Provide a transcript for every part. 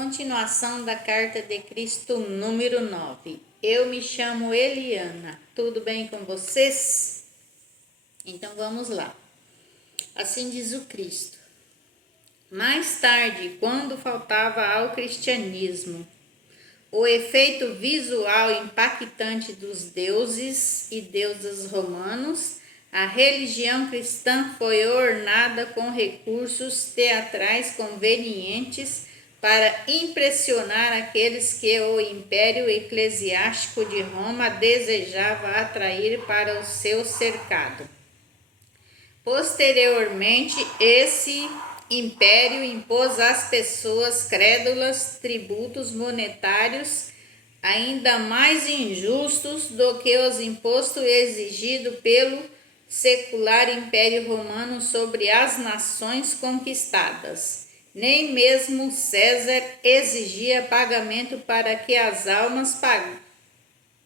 Continuação da Carta de Cristo número 9. Eu me chamo Eliana. Tudo bem com vocês? Então vamos lá. Assim diz o Cristo. Mais tarde, quando faltava ao cristianismo o efeito visual impactante dos deuses e deusas romanos, a religião cristã foi ornada com recursos teatrais convenientes para impressionar aqueles que o Império Eclesiástico de Roma desejava atrair para o seu cercado. Posteriormente, esse império impôs às pessoas crédulas tributos monetários ainda mais injustos do que os impostos exigidos pelo secular Império Romano sobre as nações conquistadas. Nem mesmo César exigia pagamento para que as almas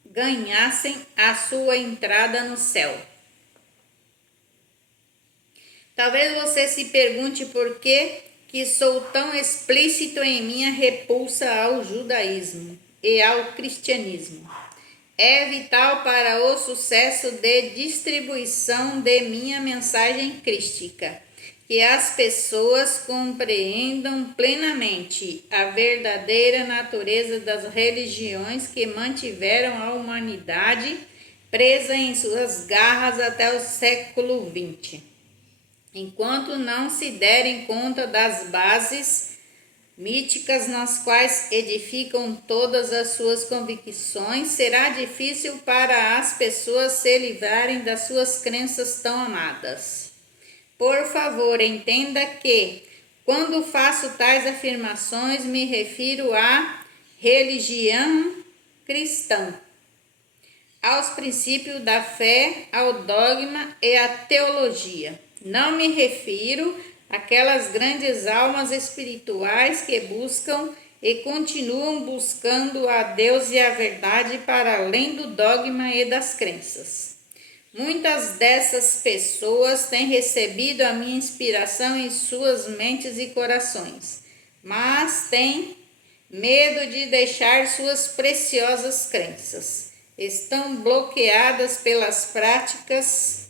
ganhassem a sua entrada no céu. Talvez você se pergunte por que sou tão explícito em minha repulsa ao judaísmo e ao cristianismo. É vital para o sucesso de distribuição de minha mensagem crística que as pessoas compreendam plenamente a verdadeira natureza das religiões que mantiveram a humanidade presa em suas garras até o século XX. Enquanto não se derem conta das bases míticas nas quais edificam todas as suas convicções, será difícil para as pessoas se livrarem das suas crenças tão amadas. Por favor, entenda que, quando faço tais afirmações, me refiro à religião cristã, aos princípios da fé, ao dogma e à teologia. Não me refiro àquelas grandes almas espirituais que buscam e continuam buscando a Deus e a verdade para além do dogma e das crenças. Muitas dessas pessoas têm recebido a minha inspiração em suas mentes e corações, mas têm medo de deixar suas preciosas crenças. Estão bloqueadas pelas práticas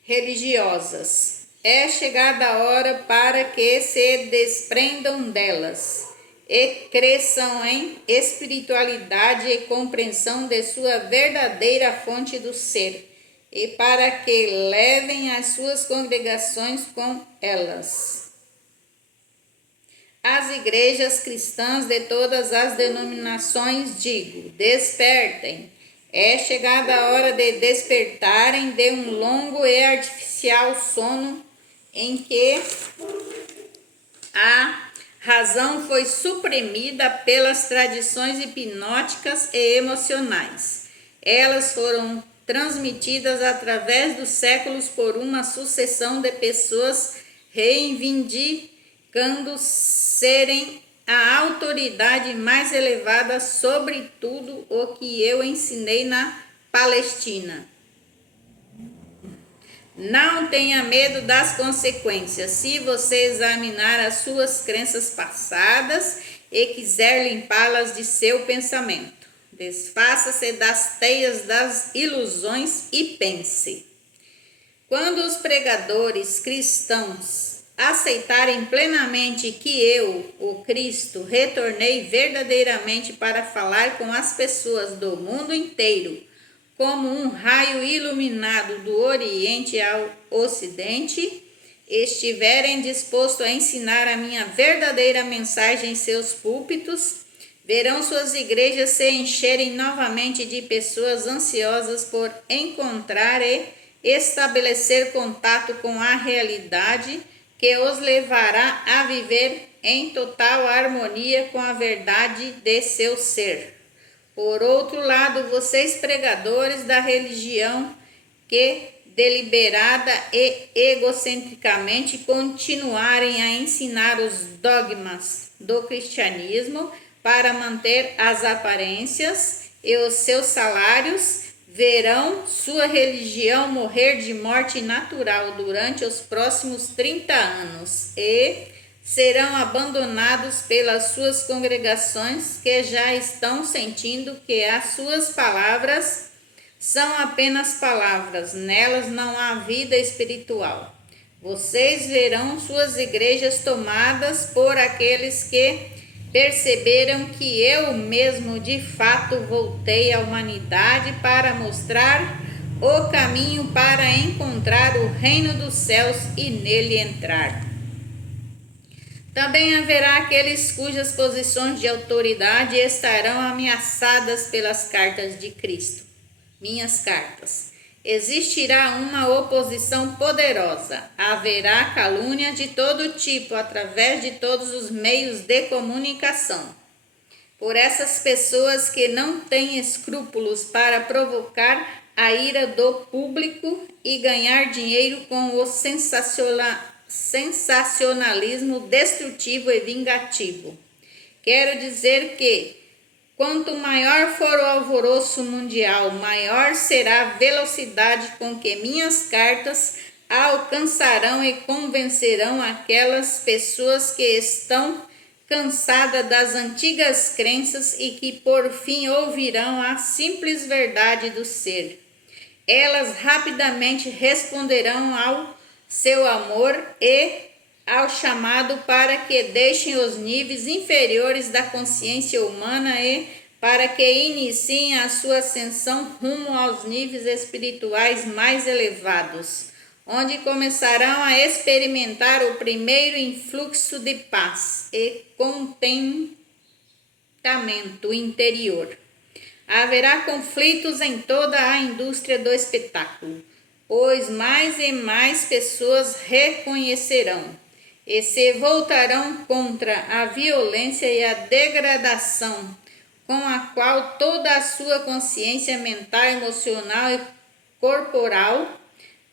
religiosas. É chegada a hora para que se desprendam delas e cresçam em espiritualidade e compreensão de sua verdadeira fonte do ser, e para que levem as suas congregações com elas. Às igrejas cristãs de todas as denominações digo: despertem. É chegada a hora de despertarem de um longo e artificial sono em que a razão foi suprimida pelas tradições hipnóticas e emocionais. Elas foram transmitidas através dos séculos por uma sucessão de pessoas reivindicando serem a autoridade mais elevada sobre tudo o que eu ensinei na Palestina. Não tenha medo das consequências. Se você examinar as suas crenças passadas e quiser limpá-las de seu pensamento, desfaça-se das teias das ilusões e pense. Quando os pregadores cristãos aceitarem plenamente que eu, o Cristo, retornei verdadeiramente para falar com as pessoas do mundo inteiro, como um raio iluminado do Oriente ao Ocidente, estiverem dispostos a ensinar a minha verdadeira mensagem em seus púlpitos, verão suas igrejas se encherem novamente de pessoas ansiosas por encontrar e estabelecer contato com a realidade que os levará a viver em total harmonia com a verdade de seu ser. Por outro lado, vocês pregadores da religião que deliberada e egocentricamente continuarem a ensinar os dogmas do cristianismo para manter as aparências e os seus salários, verão sua religião morrer de morte natural durante os próximos 30 anos e serão abandonados pelas suas congregações, que já estão sentindo que as suas palavras são apenas palavras, nelas não há vida espiritual. Vocês verão suas igrejas tomadas por aqueles que perceberam que eu mesmo de fato voltei à humanidade para mostrar o caminho para encontrar o reino dos céus e nele entrar. Também haverá aqueles cujas posições de autoridade estarão ameaçadas pelas cartas de Cristo, minhas cartas. Existirá uma oposição poderosa, haverá calúnia de todo tipo através de todos os meios de comunicação. Por essas pessoas que não têm escrúpulos para provocar a ira do público e ganhar dinheiro com o sensacionalismo destrutivo e vingativo. Quero dizer que, quanto maior for o alvoroço mundial, maior será a velocidade com que minhas cartas alcançarão e convencerão aquelas pessoas que estão cansadas das antigas crenças e que por fim ouvirão a simples verdade do ser. Elas rapidamente responderão ao seu amor e ao chamado para que deixem os níveis inferiores da consciência humana e para que iniciem a sua ascensão rumo aos níveis espirituais mais elevados, onde começarão a experimentar o primeiro influxo de paz e contentamento interior. Haverá conflitos em toda a indústria do espetáculo, pois mais e mais pessoas reconhecerão e se voltarão contra a violência e a degradação com a qual toda a sua consciência mental, emocional e corporal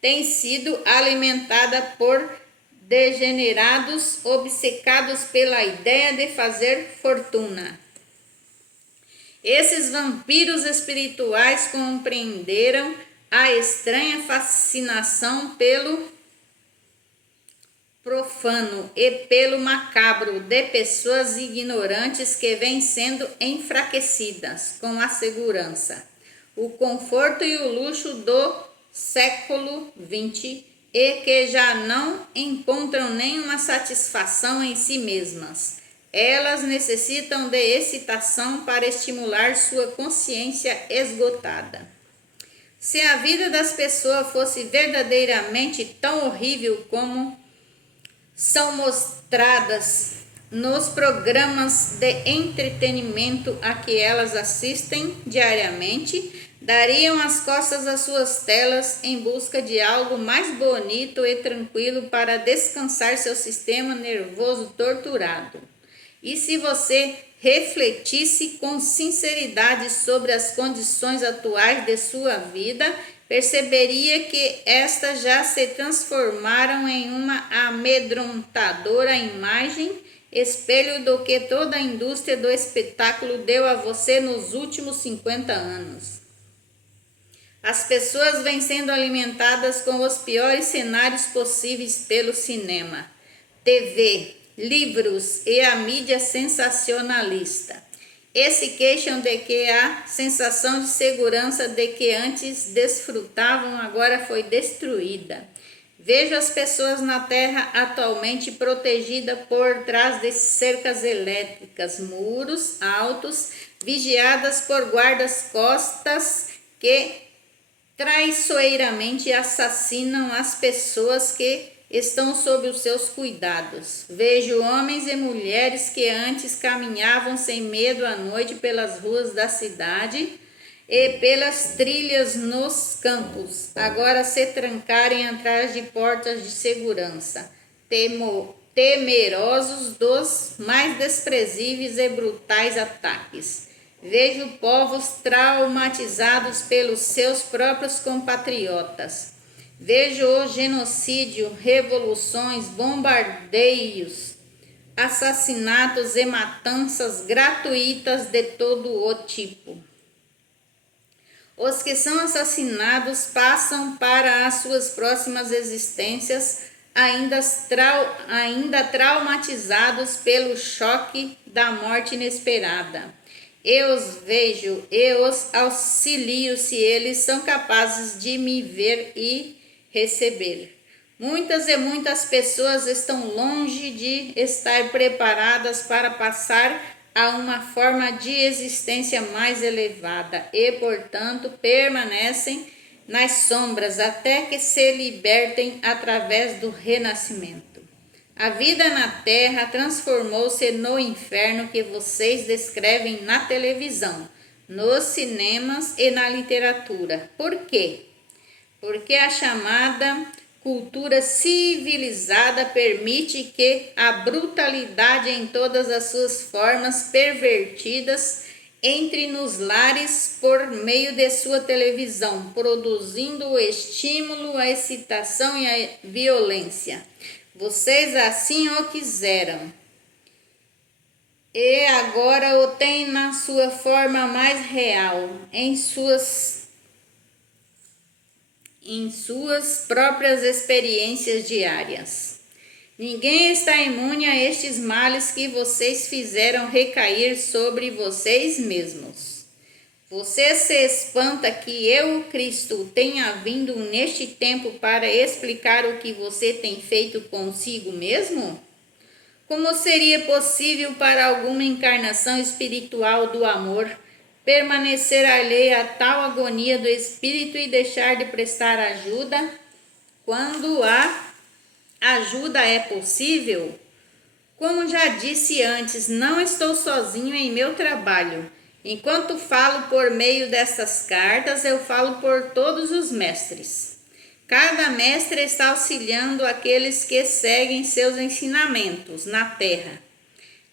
tem sido alimentada por degenerados obcecados pela ideia de fazer fortuna. Esses vampiros espirituais compreenderam a estranha fascinação pelo profano e pelo macabro de pessoas ignorantes que vêm sendo enfraquecidas com a segurança, o conforto e o luxo do século XX e que já não encontram nenhuma satisfação em si mesmas. Elas necessitam de excitação para estimular sua consciência esgotada. Se a vida das pessoas fosse verdadeiramente tão horrível como são mostradas nos programas de entretenimento a que elas assistem diariamente, dariam as costas às suas telas em busca de algo mais bonito e tranquilo para descansar seu sistema nervoso torturado. E se você refletisse com sinceridade sobre as condições atuais de sua vida, perceberia que estas já se transformaram em uma amedrontadora imagem, espelho do que toda a indústria do espetáculo deu a você nos últimos 50 anos. As pessoas vêm sendo alimentadas com os piores cenários possíveis pelo cinema, TV, livros e a mídia sensacionalista. E se queixam de que a sensação de segurança de que antes desfrutavam agora foi destruída. Vejo as pessoas na Terra atualmente protegidas por trás de cercas elétricas, muros altos, vigiadas por guardas-costas que traiçoeiramente assassinam as pessoas que estão sob os seus cuidados. Vejo homens e mulheres que antes caminhavam sem medo à noite pelas ruas da cidade e pelas trilhas nos campos, agora se trancarem atrás de portas de segurança, temerosos dos mais desprezíveis e brutais ataques. Vejo povos traumatizados pelos seus próprios compatriotas. Vejo o genocídio, revoluções, bombardeios, assassinatos e matanças gratuitas de todo o tipo. Os que são assassinados passam para as suas próximas existências ainda traumatizados pelo choque da morte inesperada. Eu os vejo e os auxilio se eles são capazes de me ver e receber. Muitas e muitas pessoas estão longe de estar preparadas para passar a uma forma de existência mais elevada e, portanto, permanecem nas sombras até que se libertem através do renascimento. A vida na Terra transformou-se no inferno que vocês descrevem na televisão, nos cinemas e na literatura. Por quê? Porque a chamada cultura civilizada permite que a brutalidade em todas as suas formas pervertidas entre nos lares por meio de sua televisão, produzindo o estímulo, a excitação e a violência. Vocês assim o quiseram. E agora o têm na sua forma mais real, em suas próprias experiências diárias. Ninguém está imune a estes males que vocês fizeram recair sobre vocês mesmos. Você se espanta que eu, Cristo, tenha vindo neste tempo para explicar o que você tem feito consigo mesmo? Como seria possível para alguma encarnação espiritual do amor permanecer alheia a tal agonia do espírito e deixar de prestar ajuda quando a ajuda é possível? Como já disse antes, não estou sozinho em meu trabalho. Enquanto falo por meio dessas cartas, eu falo por todos os mestres. Cada mestre está auxiliando aqueles que seguem seus ensinamentos na terra.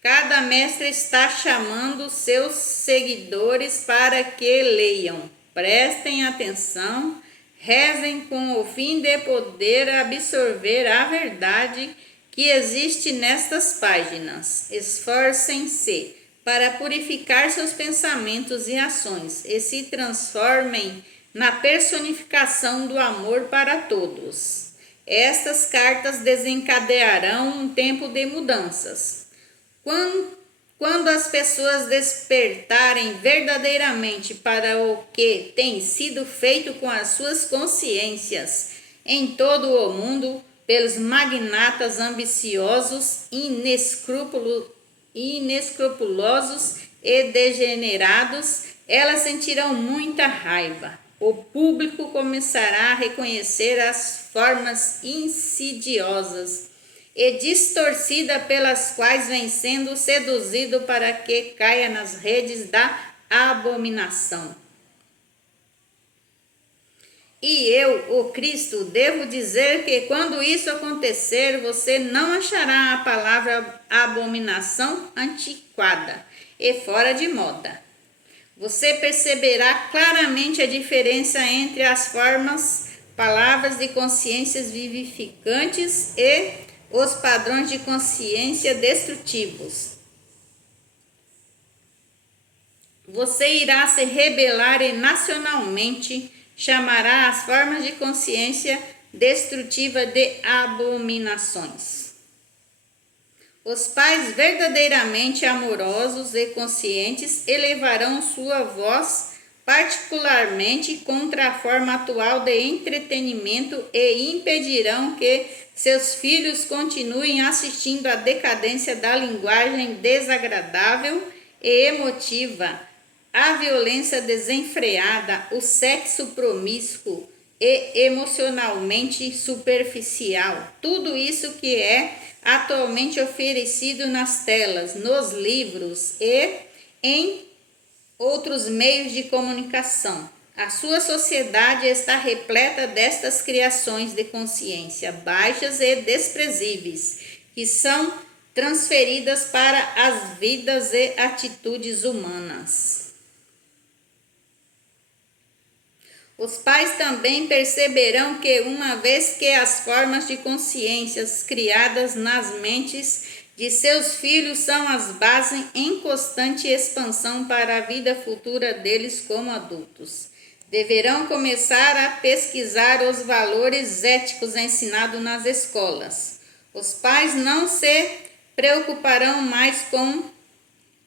Cada mestre está chamando seus seguidores para que leiam, prestem atenção, rezem com o fim de poder absorver a verdade que existe nestas páginas. Esforcem-se para purificar seus pensamentos e ações e se transformem na personificação do amor para todos. Estas cartas desencadearão um tempo de mudanças. Quando as pessoas despertarem verdadeiramente para o que tem sido feito com as suas consciências em todo o mundo pelos magnatas ambiciosos, inescrupulosos e degenerados, elas sentirão muita raiva. O público começará a reconhecer as formas insidiosas e distorcida pelas quais vem sendo seduzido para que caia nas redes da abominação. E eu, o Cristo, devo dizer que quando isso acontecer, você não achará a palavra abominação antiquada e fora de moda. Você perceberá claramente a diferença entre as palavras de consciências vivificantes e os padrões de consciência destrutivos. Você irá se rebelar e nacionalmente chamará as formas de consciência destrutiva de abominações. Os pais verdadeiramente amorosos e conscientes elevarão sua voz particularmente contra a forma atual de entretenimento e impedirão que seus filhos continuem assistindo à decadência da linguagem desagradável e emotiva, a violência desenfreada, o sexo promíscuo e emocionalmente superficial. Tudo isso que é atualmente oferecido nas telas, nos livros e em outros meios de comunicação. A sua sociedade está repleta destas criações de consciência baixas e desprezíveis, que são transferidas para as vidas e atitudes humanas. Os pais também perceberão que, uma vez que as formas de consciências criadas nas mentes de seus filhos são as bases em constante expansão para a vida futura deles como adultos, Deverão começar a pesquisar os valores éticos ensinados nas escolas. Os pais não se preocuparão mais com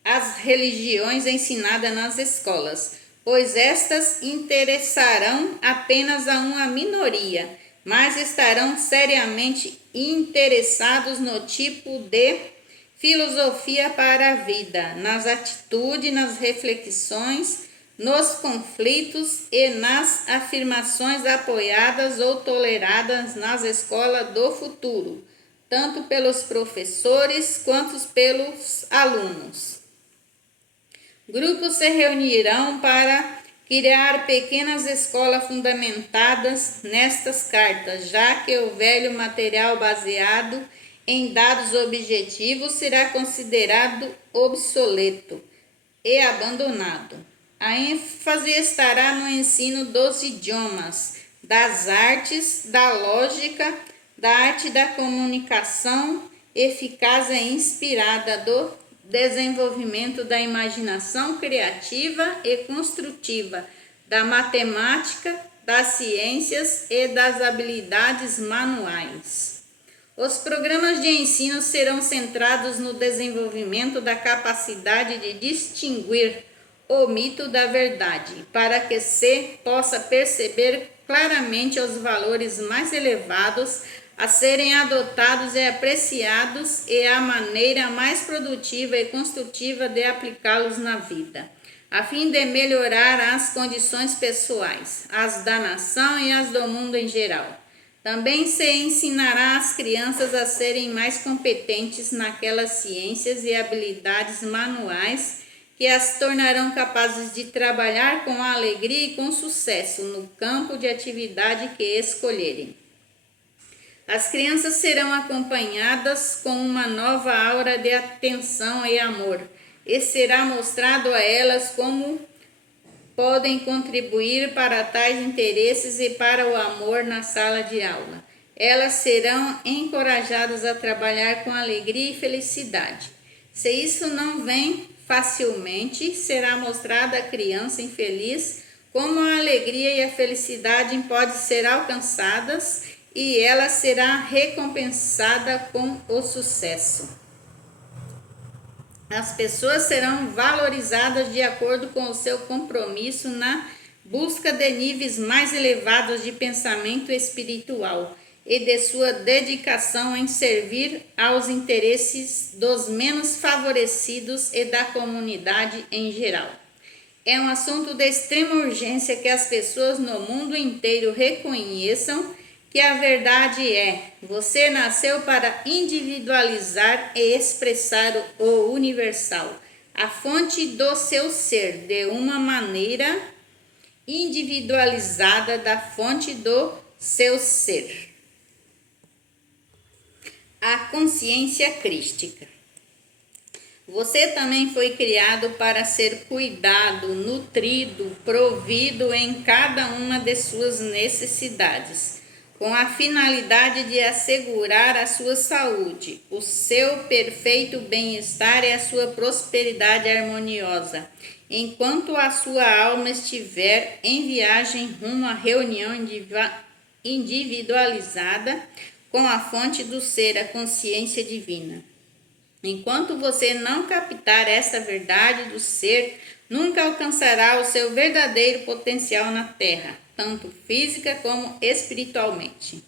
as religiões ensinadas nas escolas, pois estas interessarão apenas a uma minoria, mas estarão seriamente interessados no tipo de filosofia para a vida, nas atitudes, nas reflexões, nos conflitos e nas afirmações apoiadas ou toleradas nas escolas do futuro, tanto pelos professores quanto pelos alunos. Grupos se reunirão para criar pequenas escolas fundamentadas nestas cartas, já que o velho material baseado em dados objetivos será considerado obsoleto e abandonado. A ênfase estará no ensino dos idiomas, das artes, da lógica, da arte da comunicação eficaz e inspirada, do desenvolvimento da imaginação criativa e construtiva, da matemática, das ciências e das habilidades manuais. Os programas de ensino serão centrados no desenvolvimento da capacidade de distinguir o mito da verdade, para que se possa perceber claramente os valores mais elevados a serem adotados e apreciados e a maneira mais produtiva e construtiva de aplicá-los na vida, a fim de melhorar as condições pessoais, as da nação e as do mundo em geral. Também se ensinará às crianças a serem mais competentes naquelas ciências e habilidades manuais que as tornarão capazes de trabalhar com alegria e com sucesso no campo de atividade que escolherem. As crianças serão acompanhadas com uma nova aura de atenção e amor, e será mostrado a elas como podem contribuir para tais interesses e para o amor na sala de aula. Elas serão encorajadas a trabalhar com alegria e felicidade. Se isso não vem facilmente, será mostrada à criança infeliz como a alegria e a felicidade podem ser alcançadas e ela será recompensada com o sucesso. As pessoas serão valorizadas de acordo com o seu compromisso na busca de níveis mais elevados de pensamento espiritual e de sua dedicação em servir aos interesses dos menos favorecidos e da comunidade em geral. É um assunto de extrema urgência que as pessoas no mundo inteiro reconheçam que a verdade é: você nasceu para individualizar e expressar o universal, a fonte do seu ser, de uma maneira individualizada da fonte do seu ser. A consciência crística. Você também foi criado para ser cuidado, nutrido, provido em cada uma de suas necessidades, com a finalidade de assegurar a sua saúde, o seu perfeito bem-estar e a sua prosperidade harmoniosa, enquanto a sua alma estiver em viagem rumo à reunião individualizada com a fonte do ser, a consciência divina. Enquanto você não captar essa verdade do ser, nunca alcançará o seu verdadeiro potencial na Terra, tanto física como espiritualmente.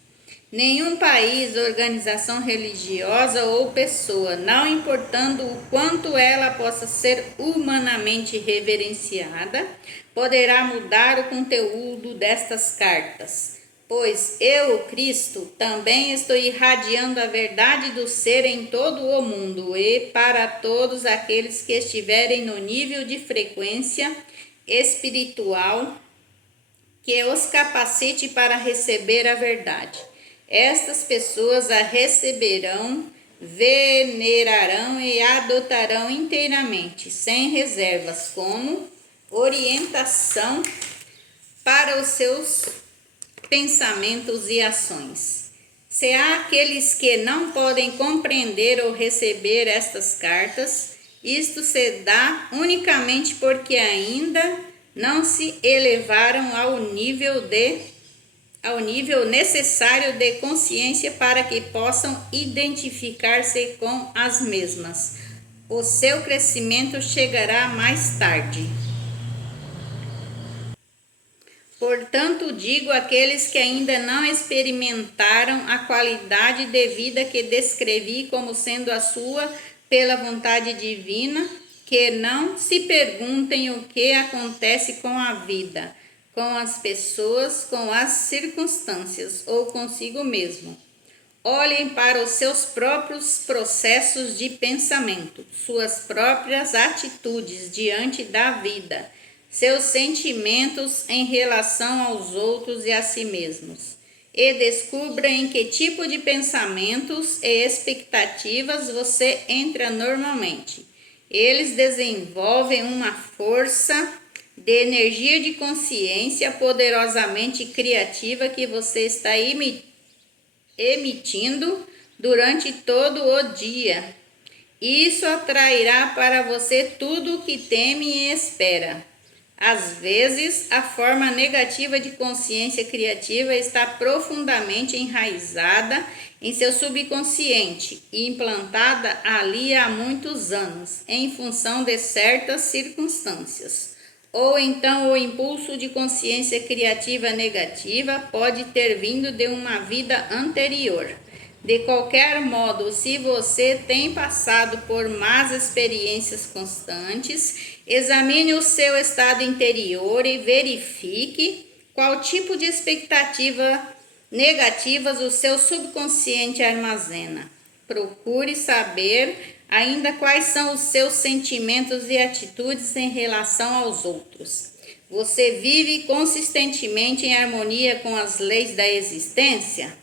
Nenhum país, organização religiosa ou pessoa, não importando o quanto ela possa ser humanamente reverenciada, poderá mudar o conteúdo destas cartas. Pois eu, Cristo, também estou irradiando a verdade do ser em todo o mundo e para todos aqueles que estiverem no nível de frequência espiritual que os capacite para receber a verdade. Estas pessoas a receberão, venerarão e adotarão inteiramente, sem reservas, como orientação para os seus pensamentos e ações. Se há aqueles que não podem compreender ou receber estas cartas, isto se dá unicamente porque ainda não se elevaram ao nível necessário de consciência para que possam identificar-se com as mesmas. O seu crescimento chegará mais tarde. Portanto, digo àqueles que ainda não experimentaram a qualidade de vida que descrevi como sendo a sua pela vontade divina, que não se perguntem o que acontece com a vida, com as pessoas, com as circunstâncias ou consigo mesmo. Olhem para os seus próprios processos de pensamento, suas próprias atitudes diante da vida, seus sentimentos em relação aos outros e a si mesmos, e descubra em que tipo de pensamentos e expectativas você entra normalmente. Eles desenvolvem uma força de energia de consciência poderosamente criativa que você está emitindo durante todo o dia. Isso atrairá para você tudo o que teme e espera. Às vezes, a forma negativa de consciência criativa está profundamente enraizada em seu subconsciente e implantada ali há muitos anos, em função de certas circunstâncias. Ou então o impulso de consciência criativa negativa pode ter vindo de uma vida anterior. De qualquer modo, se você tem passado por más experiências constantes, examine o seu estado interior e verifique qual tipo de expectativa negativas o seu subconsciente armazena. Procure saber ainda quais são os seus sentimentos e atitudes em relação aos outros. Você vive consistentemente em harmonia com as leis da existência?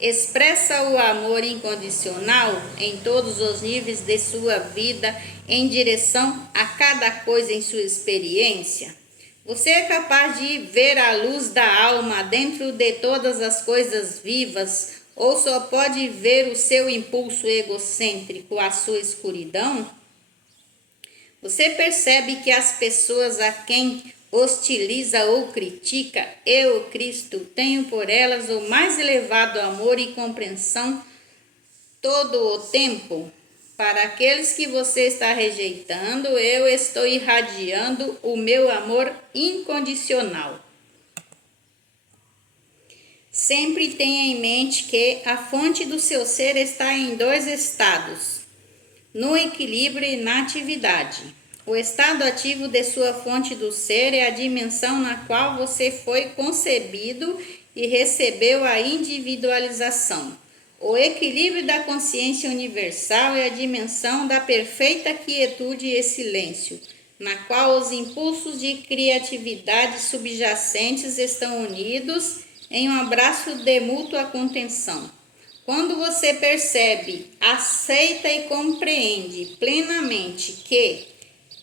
Expressa o amor incondicional em todos os níveis de sua vida em direção a cada coisa em sua experiência? Você é capaz de ver a luz da alma dentro de todas as coisas vivas ou só pode ver o seu impulso egocêntrico, a sua escuridão? Você percebe que as pessoas a quem hostiliza ou critica, eu, Cristo, tenho por elas o mais elevado amor e compreensão todo o tempo? Para aqueles que você está rejeitando, eu estou irradiando o meu amor incondicional. Sempre tenha em mente que a fonte do seu ser está em dois estados, no equilíbrio e na atividade. O estado ativo de sua fonte do ser é a dimensão na qual você foi concebido e recebeu a individualização. O equilíbrio da consciência universal é a dimensão da perfeita quietude e silêncio, na qual os impulsos de criatividade subjacentes estão unidos em um abraço de mútua contenção. Quando você percebe, aceita e compreende plenamente que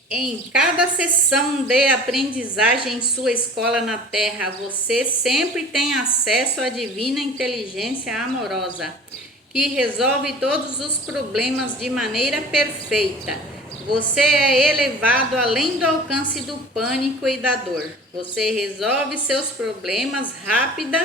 em cada sessão de aprendizagem em sua escola na Terra, você sempre tem acesso à divina inteligência amorosa, que resolve todos os problemas de maneira perfeita. Você é elevado além do alcance do pânico e da dor. Você resolve seus problemas rápida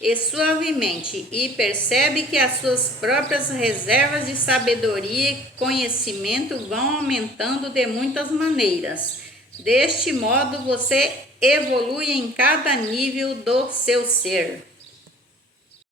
e suavemente e percebe que as suas próprias reservas de sabedoria e conhecimento vão aumentando de muitas maneiras. Deste modo, você evolui em cada nível do seu ser.